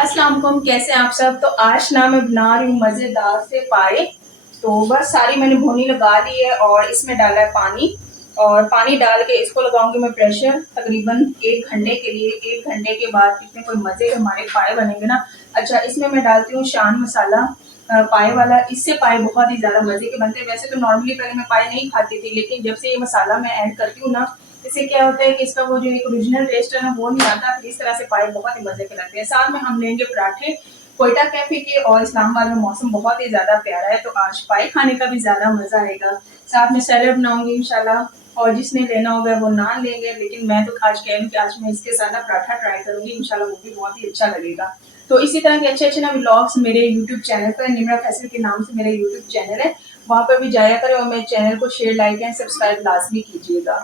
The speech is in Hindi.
अस्सलाम वालेकुम, कैसे हैं आप सब। तो आज ना मैं बना रही हूँ मज़ेदार से पाए। तो बस सारी मैंने भुनी लगा ली है और इसमें डाला है पानी। और पानी डाल के इसको लगाऊंगी मैं प्रेशर तकरीबन 1 घंटे के लिए। 1 घंटे के बाद कितने कोई मज़े हमारे पाए बनेंगे ना। अच्छा, इसमें मैं डालती हूँ शान मसाला पाए वाला। इससे पाए बहुत ही ज़्यादा मज़े के बनते हैं। वैसे तो नॉर्मली पहले मैं पाए नहीं खाती थी, लेकिन जब से ये मसाला मैं ऐड करती हूँ ना, इससे क्या होता है कि इसका वो जो एक ओरिजिनल टेस्ट है ना, वो नहीं आता। फिर इस तरह से पाए बहुत ही मजे के लगते हैं। साथ में हम लेंगे पराठे कोयटा कैफे के। और इस्लामाबाद में मौसम बहुत ही ज्यादा प्यारा है, तो आज पाए खाने का भी ज्यादा मजा आएगा। साथ में सैलड बनाऊंगी इंशाल्लाह, और जिसने लेना होगा वो नान लेंगे। लेकिन मैं तो आज कह रही हूँ कि आज मैं इसके साथ ना पराठा ट्राई करूंगी, इंशाल्लाह वो भी बहुत ही अच्छा लगेगा। तो इसी तरह के अच्छे अच्छे ना व्लॉग्स मेरे यूट्यूब चैनल पर, निम्रा फैसल के नाम से मेरा यूट्यूब चैनल है, वहाँ पर भी जाया करें। और मेरे चैनल को शेयर, लाइक एंड सब्सक्राइब लाजमी कीजिएगा।